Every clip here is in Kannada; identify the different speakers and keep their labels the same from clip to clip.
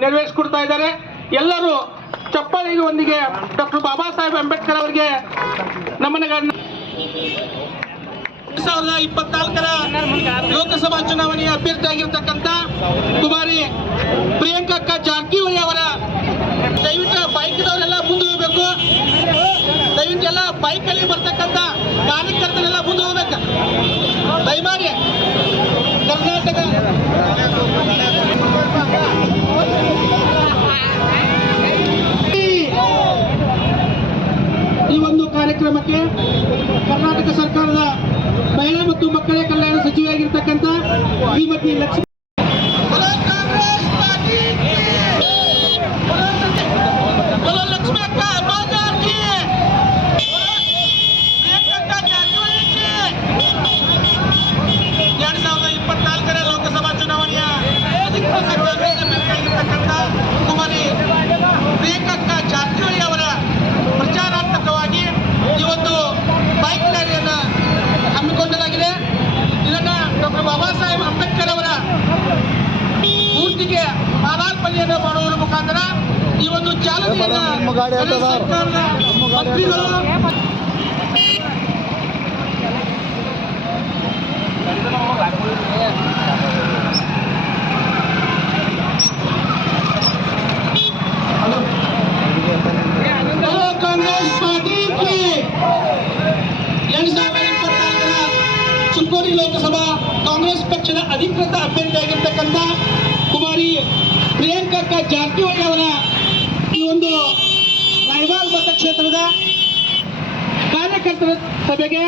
Speaker 1: ನೆರವೇರಿಸಿಕೊಡ್ತಾ ಇದ್ದಾರೆ. ಎಲ್ಲರೂ ಚಪ್ಪಾಳಿಯೊಂದಿಗೆ ಡಾಕ್ಟರ್ ಬಾಬಾ ಸಾಹೇಬ್ ಅಂಬೇಡ್ಕರ್ ಅವರಿಗೆ ನಮನಗಳನ್ನು ಸಾವಿರದ ಇಪ್ಪತ್ನಾಲ್ಕರ ಲೋಕಸಭಾ ಚುನಾವಣೆಯ ಅಭ್ಯರ್ಥಿಯಾಗಿರ್ತಕ್ಕಂಥ ಕುಮಾರಿ ಪ್ರಿಯಾಂಕಕ್ಕ ಜಾರಕಿಹೊಳಿ ಅವರ ದಯವಿಟ್ಟು ಬೈಕ್ದವರೆಲ್ಲ ಮುಂದೆ ಹೋಗ್ಬೇಕು ದಯವಿಟ್ಟು ಎಲ್ಲ ಬೈಕಲ್ಲಿ ಬರ್ತಕ್ಕಂಥ ಕಾರ್ಯಕರ್ತರೆಲ್ಲ ಮುಂದೆ ಹೋಗ್ಬೇಕು ದಯಮಾಡಿ ಕರ್ನಾಟಕ ಈ ಒಂದು ಕಾರ್ಯಕ್ರಮಕ್ಕೆ ಕರ್ನಾಟಕ ಸರ್ಕಾರದ ಮಹಿಳಾ ಮತ್ತು ಮಕ್ಕಳ ಕಲ್ಯಾಣ ಸಚಿವೆಯಾಗಿರ್ತಕ್ಕಂಥ ಶ್ರೀಮತಿ ಲಕ್ಷ್ಮಿ ಎರಡ್ ಸಾವಿರದ ಇಪ್ಪತ್ನಾಲ್ಕರ ಲೋಕಸಭಾ ಚುನಾವಣೆಯ ಚಾಲನೆಯನ್ನ ಮಾಡುವುದರ ಮುಖಾಂತರ ಈ ಒಂದು ಚಾಲನೆಯನ್ನು ಸರ್ಕಾರದ ಲೋಕಸಭಾ ಕಾಂಗ್ರೆಸ್ ಪಕ್ಷದ ಅಧಿಕೃತ ಅಭ್ಯರ್ಥಿಯಾಗಿರ್ತಕ್ಕಂಥ ಕುಮಾರಿ ಪ್ರಿಯಾಂಕಾ ಜಾರಕಿಹೊಳಿ ಅವರ ಈ ಒಂದು ರಾಯಬಾಗ್ ಮತಕ್ಷೇತ್ರದ ಕಾರ್ಯಕರ್ತರ ಸಭೆಗೆ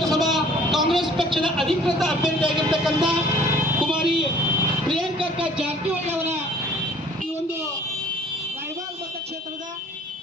Speaker 1: ಲೋಕಸಭಾ ಕಾಂಗ್ರೆಸ್ ಪಕ್ಷದ ಅಧಿಕೃತ ಅಭ್ಯರ್ಥಿಯಾಗಿರ್ತಕ್ಕಂಥ ಕುಮಾರಿ ಪ್ರಿಯಾಂಕಾ ಜಾರಕಿಹೊಳಿ ಅವರ ಈ ಒಂದು ರಾಯಬಾಗ್ ಮತಕ್ಷೇತ್ರದ